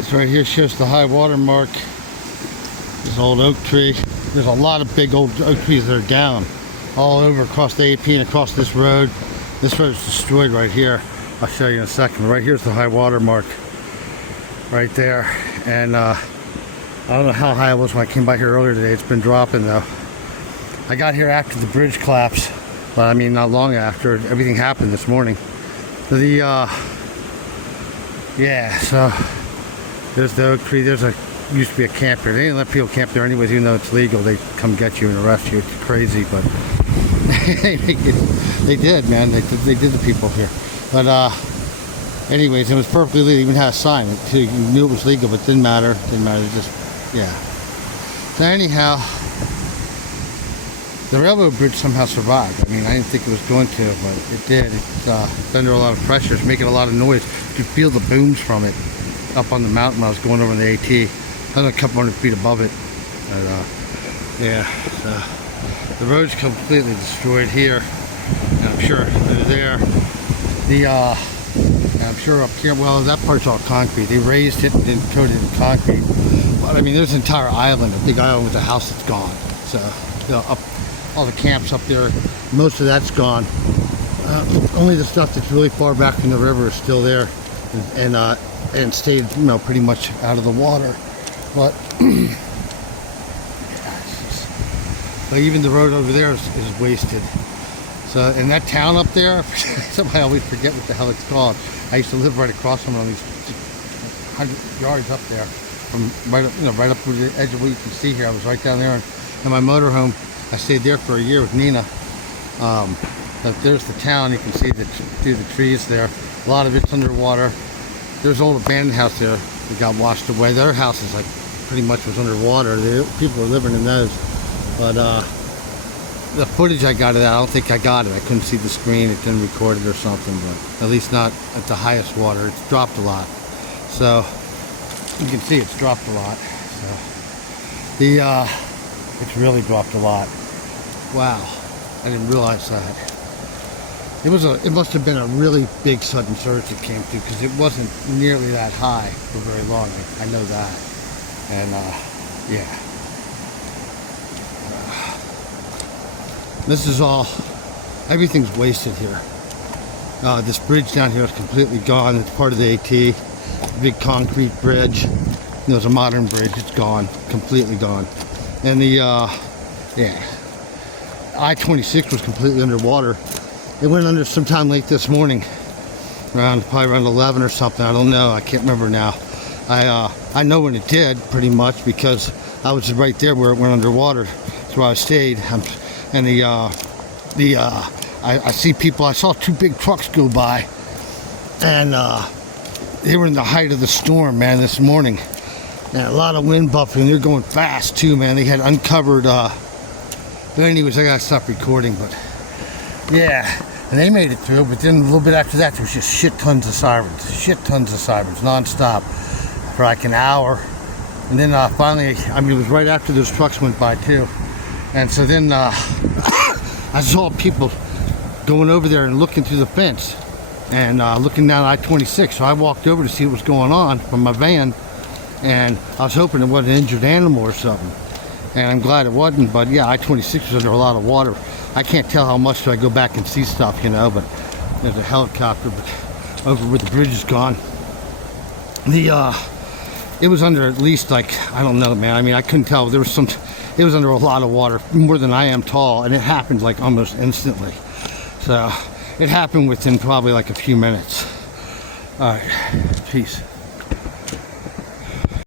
This right here shows the high water mark. This old oak tree. There's a lot of big old oak trees that are down all over across the AP and across this road. This road is destroyed right here. I'll show you in a second. Right here's the high water mark right there. And I don't know how high it was when I came by here earlier today. It's been dropping though. I got here after the bridge collapsed, but I mean not long after. Everything happened this morning. Yeah, so there's the oak tree. There's used to be a camp here. They didn't let people camp there anyways, even though it's legal. They come get you and arrest you. It's crazy, but they did, man. They did the people here. But anyways, it was perfectly legal. It even had a sign. You knew it was legal, but it didn't matter. Didn't matter. Just, yeah. So anyhow, the railroad bridge somehow survived. I mean, I didn't think it was going to, but it did. It's been under a lot of pressure. It's making a lot of noise. You could feel the booms from it up on the mountain when I was going over the AT. I was a couple hundred feet above it. But, yeah, the road's completely destroyed here. And I'm sure they're there. I'm sure up here, well, that part's all concrete. They raised it and then coated it in concrete. But I mean, there's an entire island, a big island with a house that's gone. So, you know, up all the camps up there, most of that's gone. Only the stuff that's really far back from the river is still there, and stayed, you know, pretty much out of the water. But, yeah, but even the road over there is wasted. So in that town up there, somehow I always forget what the hell it's called. I used to live right across from it on these 100 yards up there, from right up, you know, right up to the edge of what you can see here. I was right down there in my motorhome. I stayed there for a year with Nina. But there's the town. You can see through the trees there. A lot of it's underwater. There's an old abandoned house there that got washed away. Their house is like pretty much was underwater. People were living in those. But the footage I got of that, I don't think I got it. I couldn't see the screen. It didn't record it or something. But at least not at the highest water. It's dropped a lot. So you can see it's dropped a lot. So it's really dropped a lot. Wow, I didn't realize that. It must have been a really big sudden surge that came through, because it wasn't nearly that high for very long. I know that. And yeah. This is all, everything's wasted here. This bridge down here is completely gone. It's part of the AT, big concrete bridge. It was a modern bridge. It's gone, completely gone. And the, yeah, I-26 was completely underwater. It went under sometime late this morning, probably around 11 or something. I don't know. I can't remember now. I know when it did, pretty much, because I was right there where it went underwater. That's where I stayed. And I see people. I saw two big trucks go by, and they were in the height of the storm, man, this morning. And a lot of wind buffeting. They're going fast too, man. They had uncovered. But anyways, I gotta stop recording. But yeah. And they made it through, but then a little bit after that, there was just shit tons of sirens, non-stop, for like an hour. And then finally, I mean, it was right after those trucks went by too. And so then I saw people going over there and looking through the fence and looking down I-26. So I walked over to see what was going on from my van, and I was hoping it wasn't an injured animal or something. And I'm glad it wasn't, but yeah, I-26 was under a lot of water. I can't tell how much till I go back and see stuff, you know, but there's a helicopter over where the bridge is gone. It was under at least, like, I don't know, man. I mean, I couldn't tell. It was under a lot of water, more than I am tall, and it happened like almost instantly. So it happened within probably like a few minutes. All right, peace.